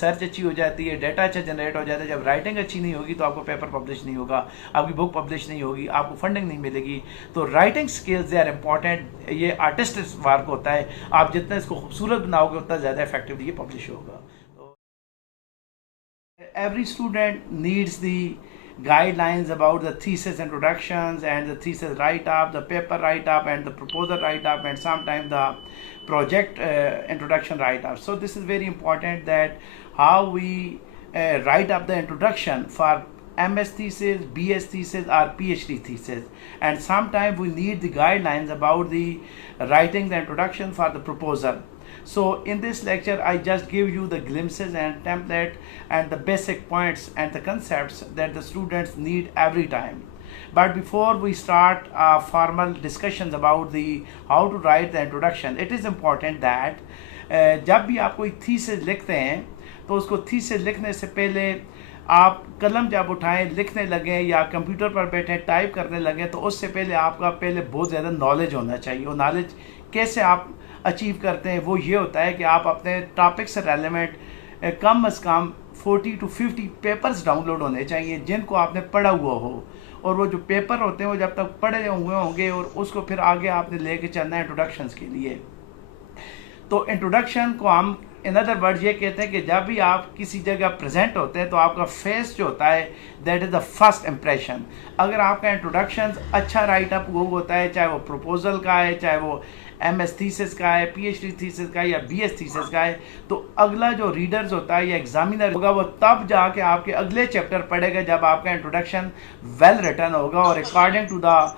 Search अच्छी हो जाती है, डाटा अच्छा जनरेट हो जाता है। जब राइटिंग अच्छी नहीं होगी तो आपको पेपर पब्लिश नहीं होगा, आपकी बुक पब्लिश नहीं होगी, आपको फंडिंग नहीं मिलेगी। तो writing skills they are important. ये आर्टिस्टिक वर्क होता है, आप जितना इसको खूबसूरत बनाओगे उतना ज़्यादा इफेक्टिवली ये पब्लिश होगा। तो every student needs the guidelines about the thesis introductions and the thesis write-up, the paper write-up and the proposal write-up, and sometimes the project introduction write-up. So this is very important, that how we write up the introduction for MS thesis, BS thesis or PhD thesis. And sometimes we need the guidelines about the writing the introduction for the proposal. So in this lecture I just give you the glimpses and template and the basic points and the concepts that the students need every time. But before we start formal discussions about the how to write the introduction, it is important that जब भी आप कोई thesis लिखते हैं तो उसको thesis लिखने से पहले आप कलम जब उठाएं, लिखने लगें या कंप्यूटर पर बैठे टाइप करने लगें, तो उससे पहले आपका पहले बहुत ज़्यादा नॉलेज होना चाहिए। और नॉलेज कैसे आप अचीव करते हैं, वो ये होता है कि आप अपने टॉपिक से रेलेवेंट कम से कम 40 to 50 पेपर्स डाउनलोड होने चाहिए जिनको आपने पढ़ा हुआ हो। और वो जो पेपर होते हैं वो जब तक पढ़े हुए होंगे और उसको फिर आगे आपने लेके चलना है इंट्रोडक्शंस के लिए। तो इंट्रोडक्शन को हम इन अदर वर्ड ये कहते हैं कि जब भी आप किसी जगह प्रेजेंट होते हैं तो आपका फेस जो होता है that is the first impression. अगर आपका इंट्रोडक्शन अच्छा राइटअप वो होता है, चाहे वो प्रपोजल का है, चाहे वो MS थीसिस का है, PhD थीसिस का है या BS थीसिस का है, तो अगला जो रीडर्स होता है या एग्जामिनर होगा वो तब जाके आपके अगले चैप्टर पढ़ेगा जब आपका इंट्रोडक्शन वेल रिटन होगा और अकॉर्डिंग टू द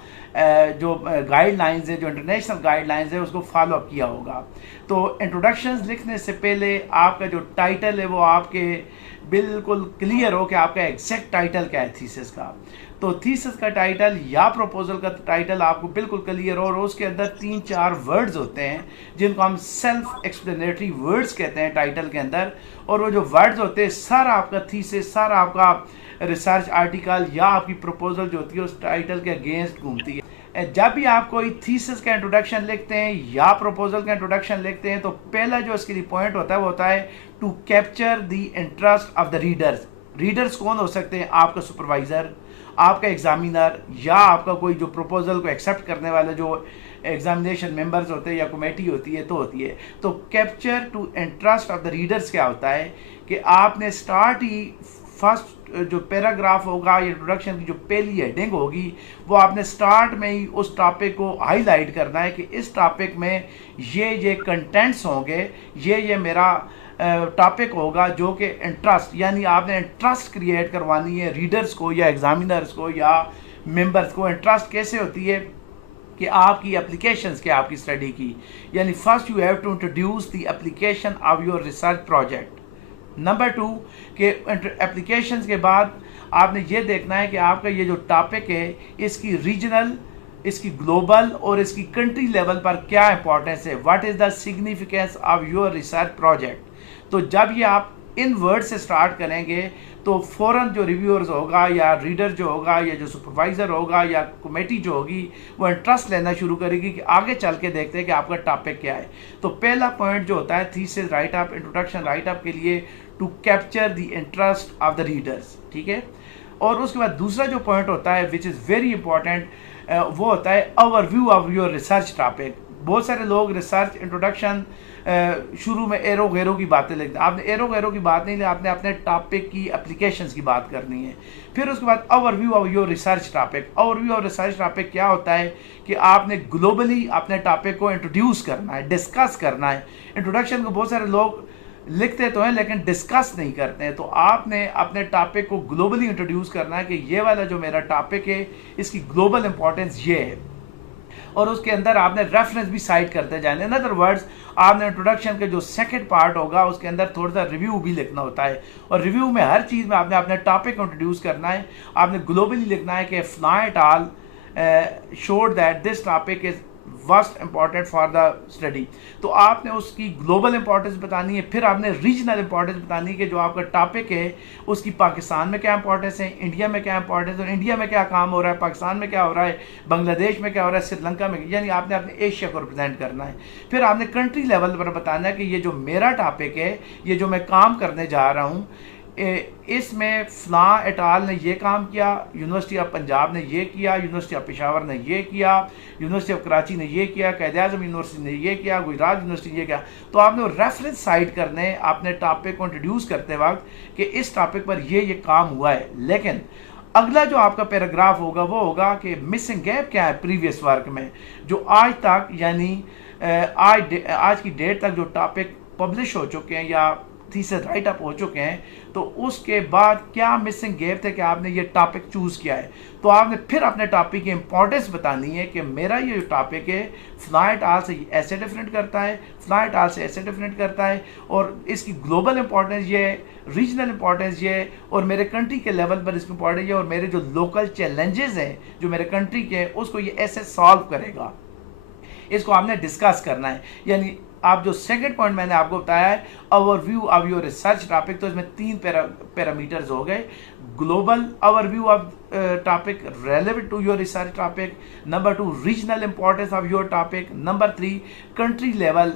जो गाइडलाइंस है, जो इंटरनेशनल गाइडलाइंस है, उसको फॉलो अप किया होगा। तो इंट्रोडक्शंस लिखने से पहले आपका जो टाइटल है वो आपके बिल्कुल क्लियर हो कि आपका एग्जैक्ट टाइटल क्या है थीसिस का। तो थीसिस का टाइटल या प्रपोजल का टाइटल आपको बिल्कुल क्लियर हो और उसके अंदर 3-4 वर्ड्स होते हैं जिनको हम सेल्फ एक्सप्लेनेटरी वर्ड्स कहते हैं टाइटल के अंदर। और वो जो वर्ड्स होते हैं सारा आपका थीसिस, सारा आपका रिसर्च आर्टिकल या आपकी प्रपोजल जो होती है उस टाइटल के अगेंस्ट घूमती है। जब भी आप कोई थीसिस का इंट्रोडक्शन लिखते हैं या प्रपोजल का इंट्रोडक्शन लिखते हैं तो पहला जो इसके लिए पॉइंट होता है वो होता है to capture the interest of the readers. Readers कौन हो सकते हैं? आपका सुपरवाइजर, आपका एग्जामिनर या आपका कोई जो प्रपोजल को एक्सेप्ट करने वाले जो एग्जामिनेशन मेंबर्स होते हैं या कमेटी होती है तो होती है। तो capture to interest of the readers क्या होता है कि आपने स्टार्ट ही फर्स्ट जो पैराग्राफ होगा या इंट्रोडक्शन की जो पहली हेडिंग होगी वो आपने स्टार्ट में ही उस टॉपिक को हाईलाइट करना है कि इस टॉपिक में ये कंटेंट्स होंगे, ये मेरा टॉपिक होगा जो कि इंटरेस्ट, यानी आपने इंटरेस्ट क्रिएट करवानी है रीडर्स को या एग्जामिनर्स को या मेंबर्स को। इंटरेस्ट कैसे होती है कि आपकी एप्लीकेशंस क्या, आपकी स्टडी की, यानी first you have to introduce the application of your research project. Number 2 के एप्लीकेशंस के बाद आपने ये देखना है कि आपका ये जो टॉपिक है इसकी रीजनल, इसकी ग्लोबल और इसकी कंट्री लेवल पर क्या इंपॉर्टेंस है, what is the significance of your research project. तो जब ये आप इन वर्ड से स्टार्ट करेंगे तो फ़ौरन जो रिव्यूअर्स होगा या रीडर जो होगा या जो सुपरवाइज़र होगा या कमेटी जो होगी वो इंटरेस्ट लेना शुरू करेगी कि आगे चल के देखते हैं कि आपका टॉपिक क्या है। तो पहला पॉइंट जो होता है थीसिस राइटअप, इंट्रोडक्शन राइटअप के लिए to capture the interest of the readers, ठीक है। और उसके बाद दूसरा जो पॉइंट होता है विच इज़ वेरी इंपॉर्टेंट वो होता है overview of your research topic. बहुत सारे लोग रिसर्च इंट्रोडक्शन शुरू में एरो गैरो की बातें लिखते हैं। आपने एरो गैरो की बात नहीं, आपने अपने टॉपिक की एप्लीकेशंस की बात करनी है। फिर उसके बाद overview of your research topic. Overview of research topic क्या होता है कि आपने ग्लोबली अपने टॉपिक को इंट्रोड्यूस करना है, डिस्कस करना है। इंट्रोडक्शन को बहुत सारे लोग लिखते तो हैं लेकिन डिस्कस नहीं करते हैं। तो आपने अपने टॉपिक को ग्लोबली इंट्रोड्यूस करना है कि ये वाला जो मेरा टॉपिक है इसकी ग्लोबल इंपॉर्टेंस ये है, और उसके अंदर आपने रेफरेंस भी साइट करते जाने। इन अदर वर्ड्स आपने इंट्रोडक्शन के जो सेकंड पार्ट होगा उसके अंदर थोड़ा सा रिव्यू भी लिखना होता है, और रिव्यू में हर चीज़ में आपने अपने टॉपिक को इंट्रोड्यूस करना है। आपने ग्लोबली लिखना है कि flight all showed that this topic is vast important for the study. तो आपने उसकी ग्लोबल इंपॉर्टेंस बतानी है, फिर आपने रीजनल इंपॉर्टेंस बतानी है कि जो आपका टॉपिक है उसकी पाकिस्तान में क्या इंपॉर्टेंस है, इंडिया में क्या इंपॉर्टेंस है, और इंडिया में क्या काम हो रहा है, पाकिस्तान में क्या हो रहा है, बांग्लादेश में क्या हो रहा है, श्रीलंका में, यानी आपने अपने एशिया को रिप्रेजेंट करना है। फिर आपने कंट्री लेवल पर बताना है कि ये जो मेरा टॉपिक है, ये जो मैं काम करने जा रहा हूँ, इसमें फ़लाँ एट आल ने ये काम किया, यूनिवर्सिटी ऑफ पंजाब ने ये किया, यूनिवर्सिटी ऑफ पेशावर ने ये किया, यूनिवर्सिटी ऑफ कराची ने ये किया, क़ायद-ए-आज़म यूनिवर्सिटी ने ये किया, गुजरात यूनिवर्सिटी ने ये किया। तो आपने रेफरेंस साइट करने अपने टॉपिक को इंट्रोड्यूस करते वक्त कि इस टॉपिक पर ये काम हुआ है। लेकिन अगला जो आपका पैराग्राफ होगा वो होगा कि मिसिंग गैप क्या है प्रीवियस वर्क में, जो आज तक यानी आज की डेट तक जो टॉपिक पब्लिश हो चुके हैं या थीसिस राइट अप हो चुके हैं, तो उसके बाद क्या मिसिंग गैप थे कि आपने ये टॉपिक चूज़ किया है। तो आपने फिर अपने टॉपिक की इंपॉर्टेंस बतानी है कि मेरा ये जो टॉपिक है फ़लाँ एट आल से ऐसे डिफरेंट करता है, फ़लाँ एट आल से ऐसे डिफरेंट करता है, और इसकी ग्लोबल इंपॉर्टेंस ये है, रीजनल इंपॉर्टेंस ये है, और मेरे कंट्री के लेवल पर इसकी इंपॉर्टेंस ये, और मेरे जो लोकल चैलेंजेस हैं जो मेरे कंट्री के हैं उसको ये ऐसे सॉल्व करेगा। इसको आपने डिस्कस करना है। यानी आप जो सेकंड पॉइंट मैंने आपको बताया है, overview of your research topic, तो इसमें 3 पैरामीटर्स हो गए। Global overview of topic relevant to your research topic, number 2 regional importance of your topic, number 3 country level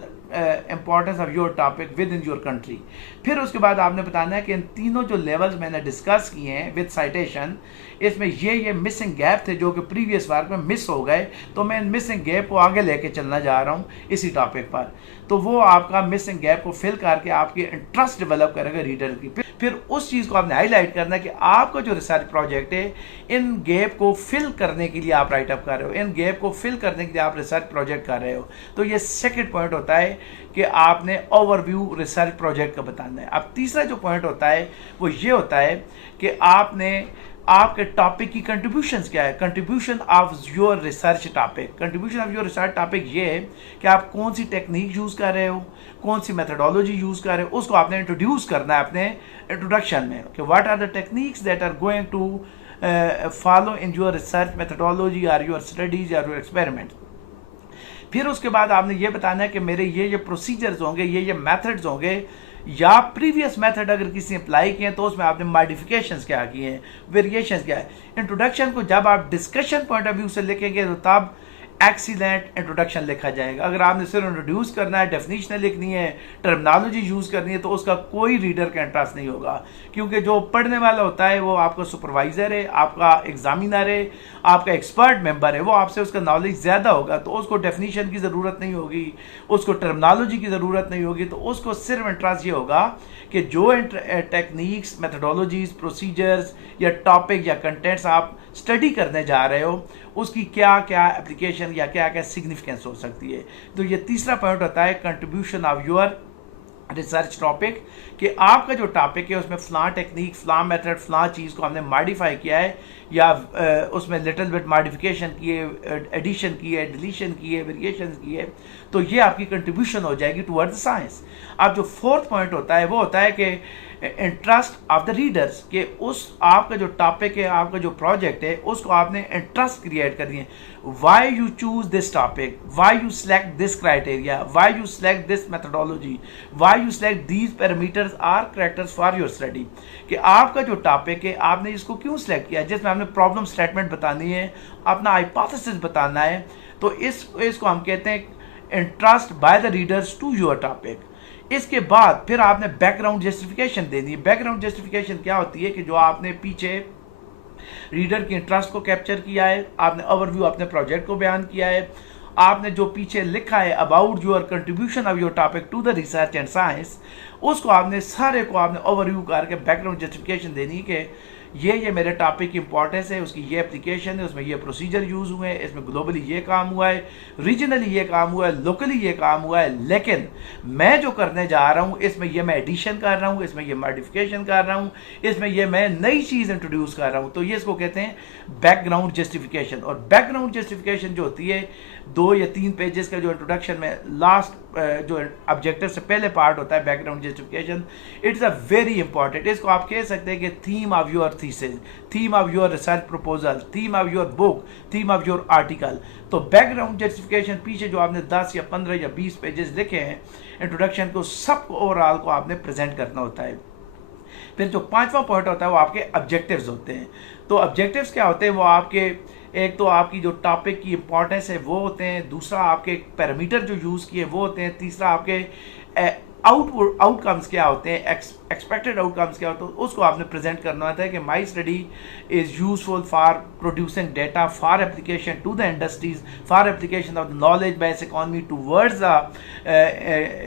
importance of your topic within your country. फिर उसके बाद आपने बताना है कि इन तीनों जो लेवल्स मैंने डिस्कस किए हैं विद साइटेशन, इसमें ये मिसिंग गैप थे जो कि प्रीवियस वर्क में मिस हो गए, तो मैं इन मिसिंग गैप को आगे लेके चलना जा रहा हूँ इसी टॉपिक पर। तो वो आपका मिसिंग गैप को फिल करके आपकी इंटरेस्ट डेवलप करेगा रीडर की। फिर उस चीज़ को आपने हाईलाइट करना है कि आपका जो रिसर्च प्रोजेक्ट है, इन गैप को फिल करने के लिए आप राइटअप कर रहे हो, इन गैप को फिल करने के लिए आप रिसर्च प्रोजेक्ट कर रहे हो। तो ये सेकंड पॉइंट होता है कि आपने ओवरव्यू रिसर्च प्रोजेक्ट का बताना है। अब तीसरा जो पॉइंट होता है वो ये होता है कि आपने आपके टॉपिक की कंट्रीब्यूशंस क्या है, contribution of your research topic. Contribution of your research topic ये है कि आप कौन सी टेक्निक यूज़ कर रहे हो, कौन सी मेथडोलॉजी यूज़ कर रहे हो, उसको आपने इंट्रोड्यूस करना है अपने इंट्रोडक्शन में कि what are the techniques that are going to follow in your research methodology और योर स्टडीज और योर एक्सपेरिमेंट। फिर उसके बाद आपने ये बताना है कि मेरे ये प्रोसीजर्स होंगे, ये मेथड्स होंगे, या प्रीवियस मेथड अगर किसी ने अप्लाई किए हैं तो उसमें आपने मॉडिफिकेशंस क्या किए हैं, वेरिएशंस क्या है। इंट्रोडक्शन को जब आप डिस्कशन पॉइंट ऑफ व्यू से लिखेंगे तो तब एक्सीलेंट इंट्रोडक्शन लिखा जाएगा। अगर आपने सिर्फ इंट्रोड्यूस करना है, डेफिनेशन लिखनी है, टर्मिनोलॉजी यूज़ करनी है, तो उसका कोई रीडर का इंटरेस्ट नहीं होगा, क्योंकि जो पढ़ने वाला होता है वो आपका सुपरवाइज़र है, आपका एग्जामिनर है, आपका एक्सपर्ट मेंबर है, वो आपसे उसका नॉलेज ज़्यादा होगा, तो उसको डेफिनेशन की ज़रूरत नहीं होगी, उसको टर्मिनोलॉजी की ज़रूरत नहीं होगी। तो उसको सिर्फ इंटरेस्ट ये होगा कि जो टेक्निक्स, मेथडोलॉजीज, प्रोसीजर्स या टॉपिक या कंटेंट्स आप स्टडी करने जा रहे हो उसकी क्या क्या एप्लीकेशन या क्या क्या सिग्निफिकेंस हो सकती है। तो ये तीसरा पॉइंट होता है contribution of your research topic, कि आपका जो टॉपिक है उसमें फ़लाँ टेक्निक, फ़लाँ मेथड, फ़लाँ चीज़ को हमने मॉडिफाई किया है या उसमें लिटिल बिट मॉडिफिकेशन किए, एडिशन की है, डिलीशन की है, वेरिएशन की है, तो ये आपकी कंट्रीब्यूशन हो जाएगी टुवर्ड द साइंस। अब जो फोर्थ पॉइंट होता है वो होता है कि इंटरेस्ट ऑफ द रीडर्स, कि उस आपका जो टॉपिक है, आपका जो प्रोजेक्ट है, उसको आपने इंटरेस्ट क्रिएट करनी है। Why you choose this topic, why you select this criteria, why you select this methodology, why you select these parameters or characters for your study. कि आपका जो टॉपिक है आपने इसको क्यों सेलेक्ट किया, जिसमें आपने प्रॉब्लम स्टेटमेंट बतानी है, अपना हाइपोथेसिस बताना है, तो इसको हम कहते हैं interest by the readers to your topic. इसके बाद फिर आपने बैकग्राउंड जस्टिफिकेशन देनी है। बैकग्राउंड जस्टिफिकेशन क्या होती है कि जो आपने पीछे रीडर के इंटरेस्ट को कैप्चर किया है, आपने ओवरव्यू अपने प्रोजेक्ट को बयान किया है, आपने जो पीछे लिखा है about your contribution of your topic to the research and science, उसको आपने सारे को आपने ओवरव्यू करके बैकग्राउंड जस्टिफिकेशन देनी कि ये मेरे टॉपिक की इंपॉर्टेंस है, उसकी ये एप्लीकेशन है, उसमें ये प्रोसीजर यूज़ हुए हैं, इसमें ग्लोबली ये काम हुआ है, रीजनली ये काम हुआ है, लोकली ये काम हुआ है, लेकिन मैं जो करने जा रहा हूँ इसमें ये मैं एडिशन कर रहा हूँ, इसमें ये मॉडिफिकेशन कर रहा हूँ, इसमें ये मैं नई चीज़ इंट्रोड्यूस कर रहा हूँ। तो ये इसको कहते हैं बैकग्राउंड जस्टिफिकेशन। और बैकग्राउंड जस्टिफिकेशन जो होती है 2 या 3 पेजेस का जो इंट्रोडक्शन में लास्ट जो ऑब्जेक्टिव से पहले पार्ट होता है background justification, it's a very important. इसको आप कह सकते हैं कि theme of your thesis, theme of your research proposal, theme of your book, theme of your article. तो बैकग्राउंड जस्टिफिकेशन पीछे जो आपने 10 या 15 या 20 पेजेस लिखे हैं इंट्रोडक्शन को, सब ओवरऑल को आपने प्रेजेंट करना होता है। फिर जो 5वां पॉइंट होता है वो आपके ऑब्जेक्टिव्स होते हैं। तो ऑब्जेक्टिव्स क्या होते हैं, वो आपके एक तो आपकी जो टॉपिक की इंपॉर्टेंस है वो होते हैं, दूसरा आपके पैरामीटर जो यूज़ किए वो होते हैं, तीसरा आपके आउटकम्स क्या होते हैं, एक्सपेक्टेड आउटकम्स क्या होते हैं, उसको आपने प्रेजेंट करना होता है कि my study is useful for producing data for application to the industries, for application of knowledge based economy towards the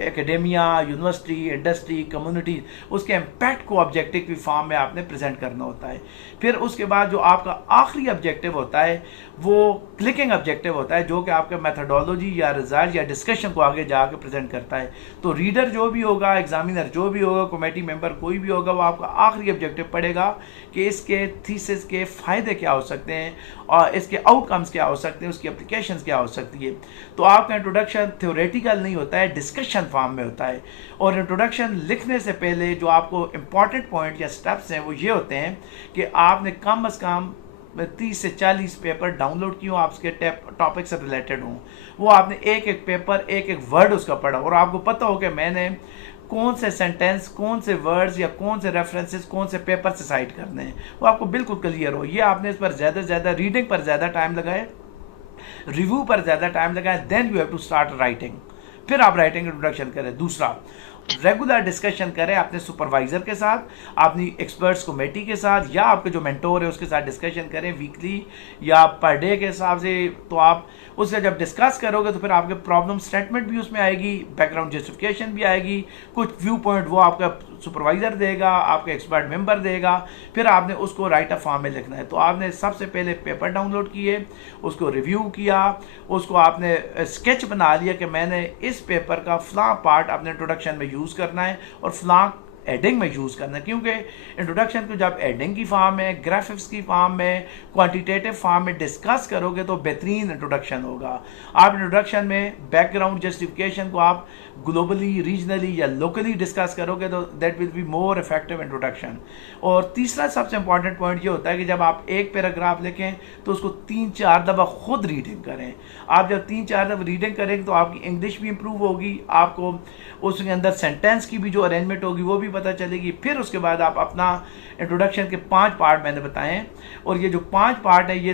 academia, university, industry, community. उसके इम्पैक्ट को ऑब्जेक्टिव की फॉर्म में आपने प्रेजेंट करना होता है। फिर उसके बाद जो आपका आखिरी ऑब्जेक्टिव होता है वो क्लिकिंग ऑब्जेक्टिव होता है, जो कि आपके मेथडोलॉजी या रिजल्ट या डिस्कशन को आगे जाके प्रेजेंट करता है। तो रीडर जो भी होगा, एग्जामिनर जो भी होगा, कमेटी मेंबर कोई भी होगा, वो आपका आखिरी ऑब्जेक्टिव पढ़ेगा कि इसके थीसिस के फ़ायदे क्या हो सकते हैं और इसके आउटकम्स क्या हो सकते हैं, उसकी एप्लीकेशंस क्या हो सकती है। तो आपका इंट्रोडक्शन थ्योरेटिकल नहीं होता है, डिस्कशन फॉर्म में होता है। और इंट्रोडक्शन लिखने से पहले जो आपको इंपॉर्टेंट पॉइंट या स्टेप्स हैं वो ये होते हैं कि आपने कम अज़ कम 30 से 40 पेपर डाउनलोड किए हों, आपके टॉपिक से रिलेटेड हों। वो आपने एक एक पेपर, एक एक वर्ड उसका पढ़ा और आपको पता हो कि मैंने कौन से सेंटेंस, कौन से वर्ड्स या कौन से रेफरेंसेस कौन से पेपर से साइट करने हैं, वो आपको बिल्कुल क्लियर हो। ये आपने इस पर ज़्यादा से ज़्यादा रीडिंग पर ज़्यादा टाइम लगाए, रिव्यू पर ज़्यादा टाइम लगाए, then you have to start writing. फिर आप राइटिंग इंट्रोडक्शन करें। दूसरा, रेगुलर डिस्कशन करें अपने सुपरवाइजर के साथ, अपनी एक्सपर्ट्स कमेटी के साथ, या आपके जो मेंटोर है उसके साथ डिस्कशन करें वीकली या पर डे के हिसाब से। तो आप उससे जब डिस्कस करोगे तो फिर आपके प्रॉब्लम स्टेटमेंट भी उसमें आएगी, बैकग्राउंड जस्टिफिकेशन भी आएगी, कुछ व्यू पॉइंट वो आपका सुपरवाइजर देगा, आपका एक्सपर्ट मेंबर देगा, फिर आपने उसको राइट अप फॉर्म में लिखना है। तो आपने सबसे पहले पेपर डाउनलोड किए, उसको रिव्यू किया, उसको आपने स्केच बना लिया कि मैंने इस पेपर का फलां पार्ट अपने इंट्रोडक्शन में यूज़ करना है और फलां एडिंग में यूज़ करना है। क्योंकि इंट्रोडक्शन को जब एडिंग की फॉर्म में, ग्राफिक्स की फॉर्म में, क्वांटिटेटिव फॉर्म में डिस्कस करोगे तो बेहतरीन इंट्रोडक्शन होगा। आप इंट्रोडक्शन में बैकग्राउंड जस्टिफिकेशन को आप ग्लोबली, रीजनली या लोकली डिस्कस करोगे तो that will be more effective introduction. और तीसरा सबसे इंपॉर्टेंट पॉइंट ये होता है कि जब आप एक पैराग्राफ लिखें तो उसको 3-4 दफ़ा खुद रीडिंग करें। आप जब 3-4 दफ़ा रीडिंग करेंगे तो आपकी इंग्लिश भी इंप्रूव होगी, आपको उसके अंदर सेंटेंस की भी जो अरेंजमेंट होगी वो भी पता चलेगी। फिर उसके बाद आप अपना इंट्रोडक्शन के 5 पार्ट मैंने बताए हैं, और ये जो 5 पार्ट है ये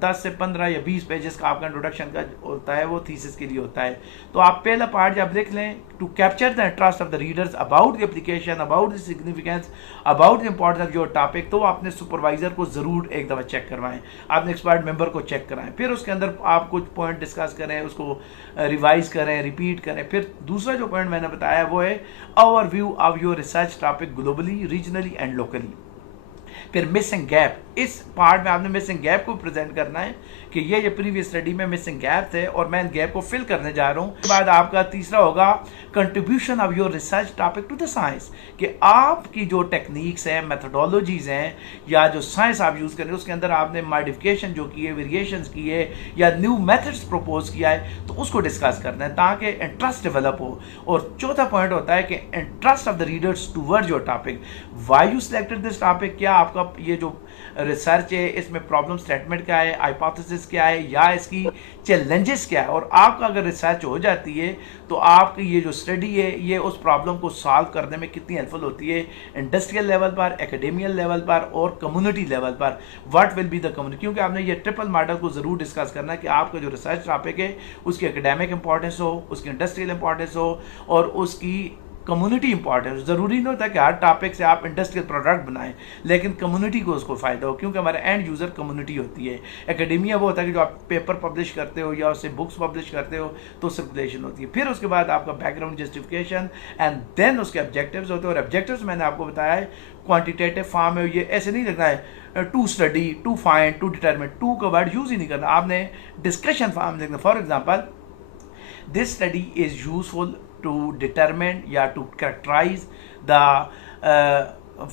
10 से 15 या 20 पेजेस का आपका इंट्रोडक्शन का होता है, वो थीसिस के लिए होता है। तो आप पहला पार्ट जब लिख लें, to capture the interest of the readers about the application, about the significance, about the importance of your topic, तो आपने सुपरवाइजर को ज़रूर एक दफ़ा चेक करवाएं, आपने एक्सपर्ट मेंबर को चेक कराएं। फिर उसके अंदर आप कुछ पॉइंट डिस्कस करें, उसको रिवाइज करें, रिपीट करें। फिर दूसरा जो पॉइंट मैंने बताया वो है overview of your research topic globally, regionally and locally. फिर मिसिंग गैप, इस पार्ट में आपने मिसिंग गैप को प्रेजेंट करना है कि ये प्रीवियस स्टडी में मिसिंग गैप थे और मैं इन गैप को फिल करने जा रहा हूँ। उसके बाद आपका तीसरा होगा contribution of your research topic to the science, कि आपकी जो टेक्निक्स हैं, मेथडोलॉजीज हैं, या जो साइंस आप यूज़ करें उसके अंदर आपने मॉडिफिकेशन जो की है, वेरिएशंस की है, या न्यू मेथड्स प्रपोज किया है, तो उसको डिस्कस करना है ताकि इंटरेस्ट डेवलप हो। और चौथा पॉइंट होता है कि interest of the readers toward your topic, why you selected this topic, क्या आपका ये जो रिसर्च है इसमें प्रॉब्लम स्टेटमेंट क्या है, हाइपोथेसिस क्या है, या इसकी चैलेंजेस क्या है। और आपका अगर रिसर्च हो जाती है तो आपकी ये जो स्टडी है ये उस प्रॉब्लम को सॉल्व करने में कितनी हेल्पफुल होती है, इंडस्ट्रियल लेवल पर, एकेडेमियल लेवल पर और कम्युनिटी लेवल पर। What will be the community, क्योंकि आपने ये ट्रिपल मॉडल को ज़रूर डिस्कस करना है कि आपका जो रिसर्च टॉपिक है उसकी एकेडेमिक इंपॉर्टेंस हो, उसकी इंडस्ट्रियल इंपॉर्टेंस हो और उसकी कम्युनिटी इंपॉर्टेंस। ज़रूरी नहीं होता कि हर टॉपिक से आप इंडस्ट्रियल प्रोडक्ट बनाएं, लेकिन कम्युनिटी को उसको फ़ायदा हो, क्योंकि हमारे एंड यूज़र कम्युनिटी होती है। एकेडेमिया वो होता है कि जो आप पेपर पब्लिश करते हो या उससे बुक्स पब्लिश करते हो तो सर्कुलेशन होती है। फिर उसके बाद आपका बैकग्राउंड जस्टिफिकेशन एंड देन उसके ऑब्जेक्टिव्स होते हैं। और ऑब्जेक्टिव्स मैंने आपको बताया है क्वान्टिटेटिव फॉर्म है, ये ऐसे नहीं लिखना है to study, to find, to determine, to का वर्ड यूज़ ही नहीं करना, आपने डिस्कशन फॉर्म लिखना। For example, this study is useful to determine to characterize the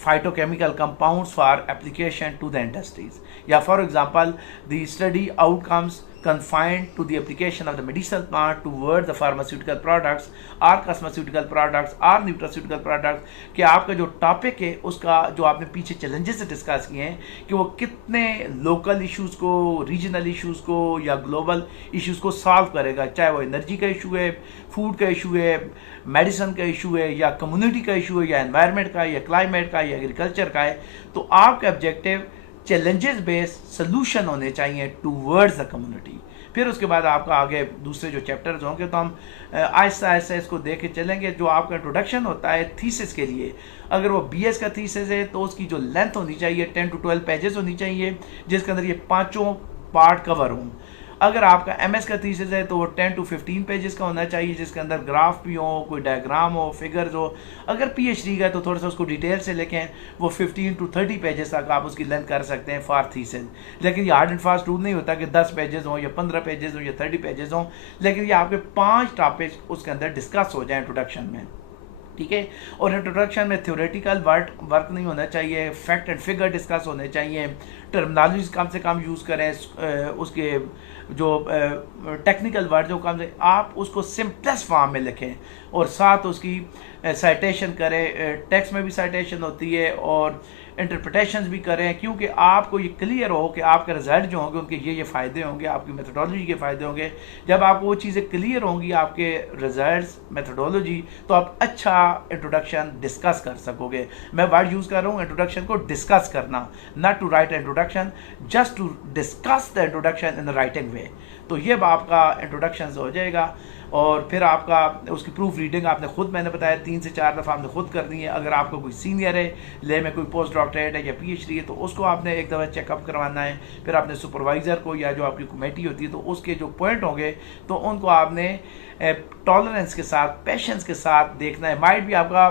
phytochemical compounds for application to the industries. Yeah, for example, the study outcomes confined to the application of the medicinal plant towards the pharmaceutical products or cosmeceutical products or nutraceutical products, कि आपका जो topic है उसका जो आपने पीछे challenges discuss किए हैं कि वो कितने लोकल इश्यूज़ को, रीजनल इश्यूज़ को या ग्लोबल इश्यूज़ को सॉल्व करेगा, चाहे वो एनर्जी का इशू है, फूड का इशू है, मेडिसिन का इशू है, या कम्युनिटी का इशू है, या एनवायरनमेंट का, या क्लाइमेट का, या एग्रीकल्चर का है। तो आपका ऑब्जेक्टिव चैलेंजेस बेस्ड सोल्यूशन होने चाहिए टूवर्ड्स द कम्युनिटी। फिर उसके बाद आपका आगे दूसरे जो चैप्टर्स होंगे तो हम आहिस्ता आहिस्ता इसको देख के चलेंगे। जो आपका इंट्रोडक्शन होता है थीसिस के लिए, अगर वो बीएस का थीसिस है तो उसकी जो लेंथ होनी चाहिए 10 to 12 पेजेस होनी चाहिए, जिसके अंदर ये पांचों पार्ट कवर हों। अगर आपका एमएस का थीसिस है तो वो 10 to 15 पेजेस का होना चाहिए, जिसके अंदर ग्राफ भी हो, कोई डायग्राम हो, फिगर्स हो। अगर पीएचडी का है तो थोड़ा सा उसको डिटेल से लिखें, वो 15 to 30 पेजेस तक आप उसकी लेंथ कर सकते हैं फॉर थीसिस। लेकिन ये हार्ड एंड फास्ट रूल नहीं होता कि 10 पेजेस हों या 15 पेजेस हों या 30 पेजेस हों, लेकिन ये आपके 5 टॉपिक उसके अंदर डिस्कस हो जाए इंट्रोडक्शन में, ठीक है। और इंट्रोडक्शन में थ्योरेटिकल वर्क नहीं होना चाहिए, फैक्ट एंड फिगर डिस्कस होने चाहिए, टर्मिनोलॉजी कम से कम यूज़ करें, उसके जो टेक्निकल वर्ड जो कम से आप उसको सिंपलेस्ट फॉर्म में लिखें, और साथ उसकी साइटेशन करें, टेक्स्ट में भी साइटेशन होती है और इंटरप्रिटेशंस भी करें, क्योंकि आपको ये क्लियर हो कि आपके रिजल्ट जो होंगे उनके ये फ़ायदे होंगे, आपकी मेथडोलॉजी के फ़ायदे होंगे। जब आपको वो चीज़ें क्लियर होंगी, आपके रिजल्ट्स, मेथडोलॉजी, तो आप अच्छा इंट्रोडक्शन डिस्कस कर सकोगे। मैं वर्ड यूज़ कर रहा हूँ इंट्रोडक्शन को डिस्कस करना, not to write introduction, just to discuss the introduction in the writing way. तो ये आपका इंट्रोडक्शन हो जाएगा। और फिर आपका उसकी प्रूफ रीडिंग आपने खुद, मैंने बताया 3 से 4 दफ़ा आपने खुद करनी है। अगर आपको कोई सीनियर है, ले में कोई पोस्ट डॉक्टरेट है या पीएचडी है, तो उसको आपने एक दफ़ा चेकअप करवाना है। फिर आपने सुपरवाइज़र को या जो आपकी कमेटी होती है, तो उसके जो पॉइंट होंगे तो उनको आपने टॉलरेंस के साथ, पेशेंस के साथ देखना है। माइट भी आपका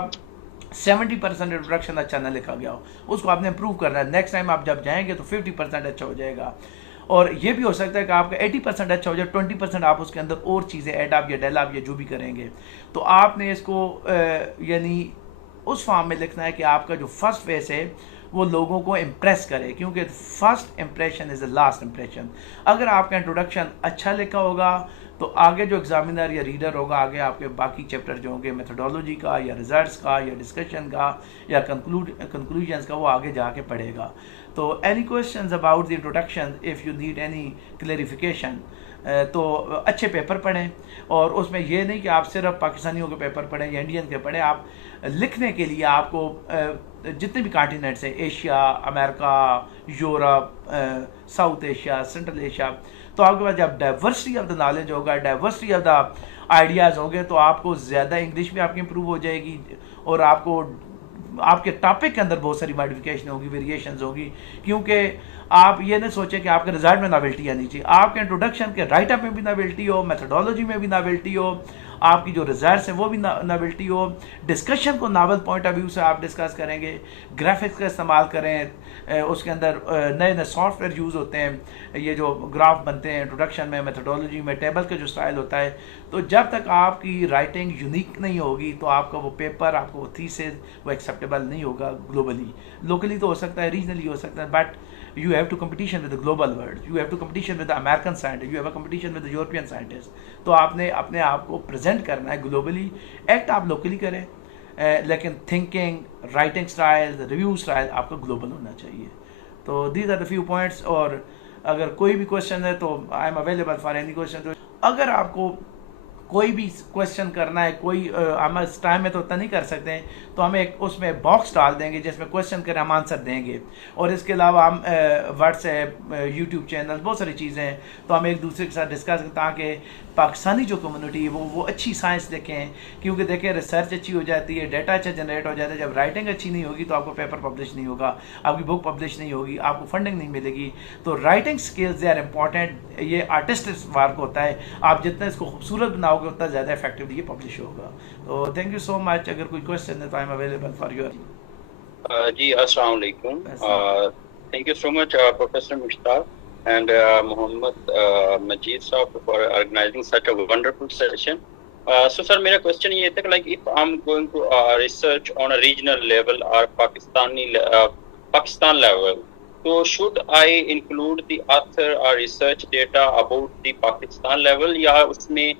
70% इंट्रोडक्शन अच्छा ना लिखा गया हो, उसको आपने इम्प्रूव करना है। नेक्स्ट टाइम आप जब जाएंगे तो 50% अच्छा हो जाएगा। और ये भी हो सकता है कि आपका 80% अच्छा हो जाए, 20% आप उसके अंदर और चीज़ें ऐड आप या डेल आप या जो भी करेंगे। तो आपने इसको यानी उस फॉर्म में लिखना है कि आपका जो फर्स्ट फेस है वो लोगों को इम्प्रेस करे, क्योंकि first impression is the last impression. अगर आपका इंट्रोडक्शन अच्छा लिखा होगा तो आगे जो एग्जामिनर या रीडर होगा, आगे आपके बाकी चैप्टर जो होंगे मेथडोलॉजी का या रिजल्ट्स का या डिस्कशन का या कंक्लूजन्स का, वो आगे जाके पढ़ेगा। तो any questions about the introduction, if you need any clarification, तो अच्छे पेपर पढ़ें। और उसमें ये नहीं कि आप सिर्फ पाकिस्तानियों के पेपर पढ़ें या इंडियन के पढ़ें, आप लिखने के लिए आपको जितने भी कॉन्टिनेंट्स हैं, Asia, America, Europe, south Asia, central Asia, तो आपके पास जब डाइवर्सिटी ऑफ द नॉलेज होगा, डाइवर्सिटी ऑफ द आइडियाज़ होंगे, तो आपको ज़्यादा इंग्लिश भी आपकी इंप्रूव हो जाएगी और आपको आपके टॉपिक के अंदर बहुत सारी मॉडिफिकेशन होगी, वेरिएशंस होगी। क्योंकि आप ये नहीं सोचें कि आपके रिजल्ट में नॉवेल्टी आनी चाहिए, आपके इंट्रोडक्शन के राइटअप में भी नॉवेल्टी हो, मेथडोलॉजी में भी नॉवेल्टी हो, आपकी जो रिजल्ट्स है वो भी नॉवेल्टी हो, डिस्कशन को नावल पॉइंट ऑफ व्यू से आप डिस्कस करेंगे, ग्राफिक्स का इस्तेमाल करें, उसके अंदर नए नए सॉफ्टवेयर यूज़ होते हैं, ये जो ग्राफ बनते हैं इंट्रोडक्शन में, मेथडोलॉजी में, टेबल का जो स्टाइल होता है। तो जब तक आपकी राइटिंग यूनिक नहीं होगी तो आपका वो पेपर, आपका वो थीसिस वो एक्सेप्टेबल नहीं होगा ग्लोबली। लोकली तो हो सकता है, रीजनली हो सकता है, but you have to competition with the global world, you have to competition with the American scientists, you have a competition with the European scientists। तो आपने अपने आप को प्रेजेंट करना है ग्लोबली। एक्ट आप लोकली करें, लेकिन thinking, writing style, review style आपका ग्लोबल होना चाहिए। तो these are the few points. और अगर कोई भी क्वेश्चन है तो I am available for any question. अगर आपको कोई भी क्वेश्चन करना है, कोई हम इस टाइम में तो उतना नहीं कर सकते हैं, तो हम एक उसमें बॉक्स डाल देंगे जिसमें क्वेश्चन करें, हम आंसर देंगे। और इसके अलावा हम व्हाट्सएप, यूट्यूब चैनल, बहुत सारी चीज़ें हैं, तो हम एक दूसरे के साथ डिस्कस करें ताकि पाकिस्तानी जो कम्युनिटी है वो अच्छी साइंस देखें। क्योंकि देखें, रिसर्च अच्छी हो जाती है, डाटा अच्छा जनरेट हो जाता है। जब राइटिंग अच्छी नहीं होगी तो आपको पेपर पब्लिश नहीं होगा, आपकी बुक पब्लिश नहीं होगी, आपको फंडिंग नहीं मिलेगी। तो writing skills they are important. ये आर्टिस्टिक वर्क होता है, आप जितना इसको खूबसूरत बनाओगे उतना ज़्यादा इफेक्टिवली ये पब्लिश होगा। तो थैंक यू सो मच। अगर कोई क्वेश्चन है तो I am available for your. जी अस्सलाम वालेकुम। Thank you so much professor Mushtaq and Muhammad Majid Saab for organizing such a wonderful session. So sir, मेरा question ये था कि like if I'm going to research on a regional level or Pakistan level, तो should I include the author or research data about the Pakistan level, या उसमें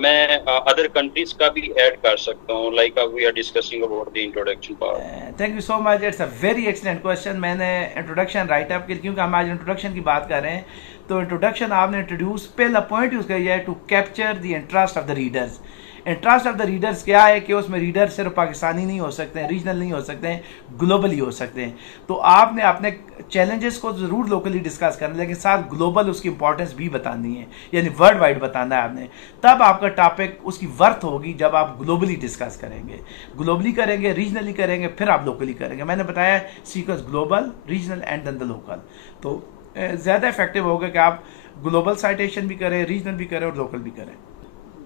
मैं other countries का भी ऐड कर सकता हूँ, like we are discussing about the introduction part. Thank you so much, it's a very excellent question. मैंने introduction right up की, क्योंकि हम आज इंट्रोडक्शन की बात कर रहे हैं, तो इंट्रोडक्शन आपने इंट्रोड्यूस पहला पॉइंट यूज़ किया है to capture the interest of the readers. Interest of the readers क्या है कि उसमें रीडर सिर्फ पाकिस्तानी नहीं हो सकते हैं, रीजनल नहीं हो सकते हैं, ग्लोबली हो सकते हैं. तो आपने अपने चैलेंजेस को ज़रूर लोकली डिस्कस करना, लेकिन साथ ग्लोबल उसकी इंपॉर्टेंस भी बतानी है, यानी वर्ल्ड वाइड बताना है आपने. तब आपका टॉपिक उसकी वर्थ होगी जब आप ग्लोबली डिस्कस करेंगे. ग्लोबली करेंगे, रीजनली करेंगे, फिर आप लोकली करेंगे. मैंने बताया sequence global, regional and then the local. तो ज़्यादा इफेक्टिव होगा कि आप ग्लोबल साइटेशन भी करें, रीजनल भी करें और लोकल भी करें.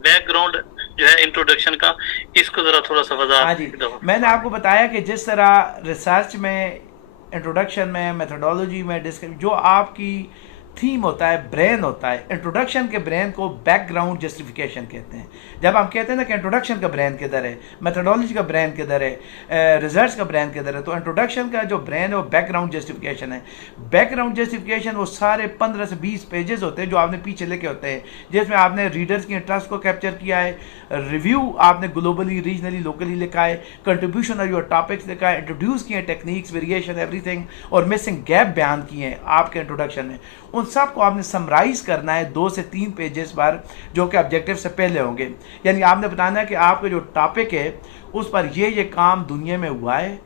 बैकग्राउंड जो है इंट्रोडक्शन का, इसको जरा थोड़ा सा वजह. हाँ जी, मैंने आपको बताया कि जिस तरह रिसर्च में, इंट्रोडक्शन में, मेथोडोलॉजी में जो आपकी थीम होता है, ब्रेन होता है, इंट्रोडक्शन के ब्रेन को बैकग्राउंड जस्टिफिकेशन कहते हैं. जब हम कहते हैं ना कि इंट्रोडक्शन का ब्रेन किधर है, मेथोडोलॉजी का ब्रेन किधर है, रिजल्ट्स का ब्रेन किधर है, तो इंट्रोडक्शन का जो ब्रेन है वो बैकग्राउंड जस्टिफिकेशन है. बैकग्राउंड जस्टिफिकेशन वो सारे 15 से 20 पेजेस होते हैं जो आपने पीछे लिखे होते हैं, जिसमें आपने रीडर्स की इंटरेस्ट को कैप्चर किया है, रिव्यू आपने ग्लोबली, रीजनली, लोकली लिखा है, कंट्रीब्यूशन ऑफ योर टॉपिक्स लिखा है, इंट्रोड्यूस किए हैं टेक्निक्स, वेरिएशन, एवरीथिंग, और मिसिंग गैप बयान किए हैं आपके इंट्रोडक्शन में. उन सब को आपने समराइज करना है 2 से 3 पेजेस पर, जो कि ऑब्जेक्टिव से पहले होंगे. यानी आपने बताना है कि आपका जो टॉपिक है उस पर ये काम दुनिया में हुआ है,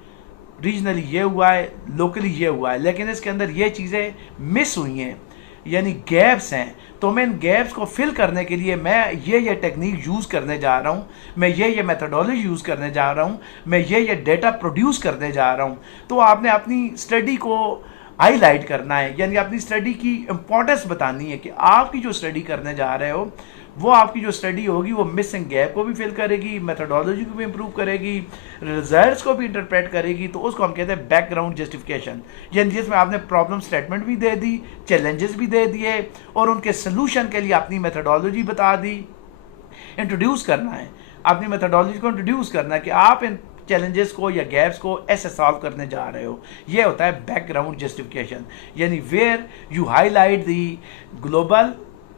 रीजनली ये हुआ है, लोकली ये हुआ है, लेकिन इसके अंदर ये चीज़ें मिस हुई हैं, यानी गैप्स हैं. तो मैं इन गैप्स को फिल करने के लिए मैं ये टेक्निक यूज़ करने जा रहा हूँ, मैं ये मेथोडोलॉजी यूज़ करने जा रहा हूँ, मैं ये डेटा प्रोड्यूस करने जा रहा हूँ. तो आपने अपनी स्टडी को हाईलाइट करना है, यानी अपनी स्टडी की इम्पोर्टेंस बतानी है कि आपकी जो स्टडी करने जा रहे हो वो आपकी जो स्टडी होगी वो मिसिंग गैप को भी फिल करेगी, मेथोडोलॉजी को भी इम्प्रूव करेगी, रिजल्ट्स को भी इंटरप्रेट करेगी. तो उसको हम कहते हैं बैकग्राउंड जस्टिफिकेशन, यानी जिसमें आपने प्रॉब्लम स्टेटमेंट भी दे दी, चैलेंजेस भी दे दिए, और उनके सोल्यूशन के लिए अपनी मेथोडोलॉजी बता दी. इंट्रोड्यूस करना है, अपनी मेथोडोलॉजी को इंट्रोड्यूस करना है कि आप इन चैलेंजेस को या गैप्स को ऐसे सॉल्व करने जा रहे हो. ये होता है बैकग्राउंड जस्टिफिकेशन, यानी where you highlight the global,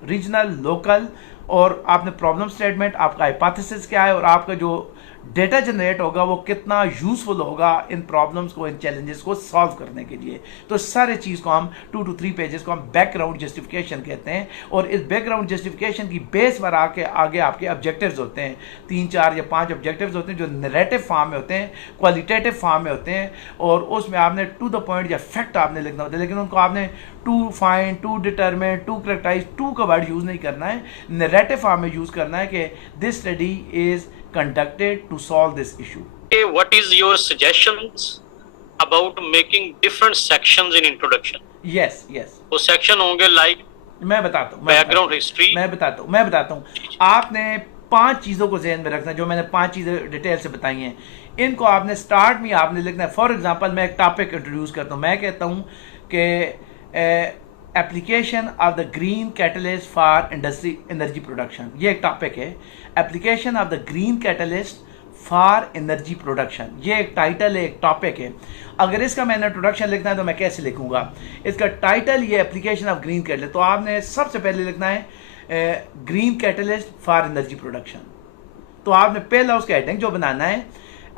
regional, local, और आपने प्रॉब्लम स्टेटमेंट, आपका हाइपोथेसिस क्या है, और आपका जो डेटा जनरेट होगा वो कितना यूजफुल होगा इन प्रॉब्लम्स को, इन चैलेंजेस को सॉल्व करने के लिए. तो सारे चीज़ को हम 2 to 3 पेजेस को हम बैकग्राउंड जस्टिफिकेशन कहते हैं. और इस बैकग्राउंड जस्टिफिकेशन की बेस पर आगे आपके ऑब्जेक्टिव्स होते हैं, 3, 4 या 5 ऑब्जेक्टिव्स होते हैं जो नैरेटिव फॉर्म में होते हैं, क्वालिटेटिव फॉर्म में होते हैं, और उसमें आपने टू द पॉइंट या फैक्ट आपने लिखना होता है, लेकिन उनको आपने to find, to determine, to characterise, to का वर्ड यूज़ नहीं करना है, नैरेटिव फॉर्म में यूज़ करना है कि this study is conducted to solve this issue. Okay, what is your suggestions about making different sections in introduction? Yes. वो section होंगे लाइक, मैं बताता हूँ, बैकग्राउंड हिस्ट्री. मैं बताता हूँ. आपने 5 चीज़ों को ज़हन में रखना है, जो मैंने 5 चीज़ें डिटेल से बताई हैं. इनको आपने स्टार्ट में आपने लिखना है. फॉर एग्जांपल मैं एक टॉपिक इंट्रोड्यूस करता हूँ, मैं कहता हूँ कि application of the green catalyst for industry energy production. ये एक टॉपिक है, application of the green catalyst for energy production. ये एक टाइटल है, एक टॉपिक है. अगर इसका मैंने इंट्रोडक्शन लिखना है तो मैं कैसे लिखूंगा? इसका टाइटल ये एप्लीकेशन ऑफ ग्रीन कैटलिस्ट, तो आपने सबसे पहले लिखना है green catalyst for energy production. तो आपने पहला उसका हेडिंग जो बनाना है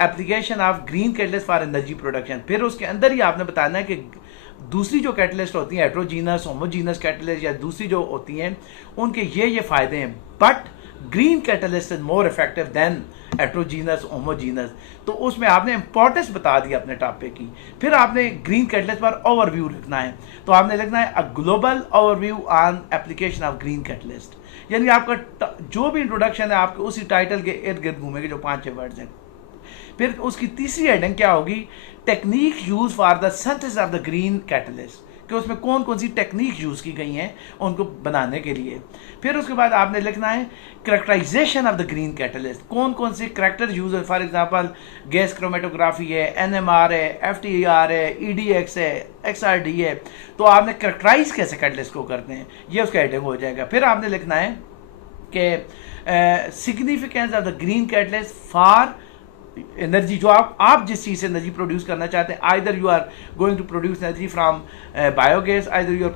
application of green catalyst for energy production. फिर उसके अंदर ही आपने बताना है कि दूसरी जो कैटलिस्ट होती हैं, हेट्रोजीनस, होमोजीनस कैटलिस्ट, या दूसरी जो होती हैं, उनके ये फ़ायदे हैं, but green catalyst is more effective than heterogeneous, homogeneous. तो उसमें आपने इंपॉर्टेंस बता दी अपने टॉपिक की. फिर आपने ग्रीन कैटलिस्ट पर ओवरव्यू लिखना है. तो आपने लिखना है a global overview on application of green catalyst. यानी आपका जो भी इंट्रोडक्शन है आपके उसी टाइटल के इर्द गिर्द घूमेंगे, जो 5-6 वर्ड्स हैं. फिर उसकी तीसरी हेडिंग क्या होगी? Technique use for the synthesis of the green catalyst, कि उसमें कौन कौन सी टेक्निक यूज़ की गई हैं उनको बनाने के लिए. फिर उसके बाद आपने लिखना है characterization of the green catalyst, कौन कौन से करेक्टर यूज है. फॉर एग्जांपल गैस क्रोमेटोग्राफी है, NMR है, FTER है, EDX है, XRD है. तो आपने करेक्टराइज कैसे कैटलिस्ट को करते हैं, ये उसका हेडिंग हो जाएगा. फिर आपने लिखना है कि significance of the green catalyst for energy जो आप जिस चीज़ से एनर्जी प्रोड्यूस करना चाहते हैं, either you are going to produce energy from biogas, either you are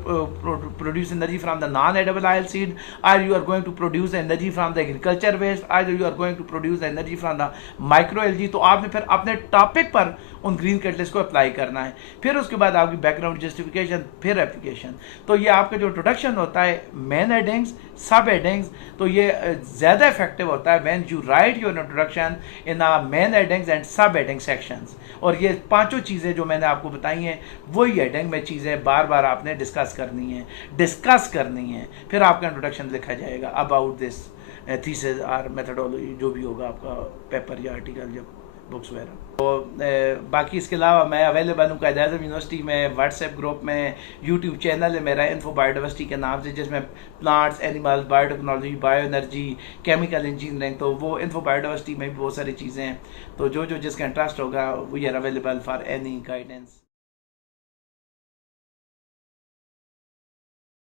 produce energy from the non edible oil seed, either you are going to produce energy from the agriculture waste, either you are going to produce energy from the micro algae. तो आपने फिर अपने topic पर उन green catalyst को apply करना है, फिर उसके बाद आपकी बैकग्राउंड जस्टिफिकेशन, फिर एप्लीकेशन। तो ये आपका जो इंट्रोडक्शन होता है, मेन हेडिंग्स, सब हेडिंग्स, तो ये ज़्यादा इफेक्टिव होता है when you right your introduction in a main headings and सब हेडिंग सेक्शंस। और ये पांचों चीज़ें जो मैंने आपको बताई हैं, वही हेडिंग में चीज़ें बार बार आपने डिस्कस करनी है, फिर आपका इंट्रोडक्शन लिखा जाएगा अबाउट दिस थीसिस और मेथडोलॉजी, जो भी होगा आपका पेपर या आर्टिकल या बुक्स वगैरह। तो बाकी इसके अलावा मैं अवेलेबल हूँ कायद-ए-आज़म यूनिवर्सिटी में, व्हाट्सएप ग्रुप में, यूट्यूब चैनल है मेरा इन्फो बायोडाइवर्सिटी के नाम से, जिसमें plants, animals, biotechnology, bio energy, chemical engineering, तो वो इन्फो बायोडाइवर्सिटी में भी बहुत सारी चीज़ें हैं। तो जो जिसका इंटरेस्ट होगा we are available for any guidance.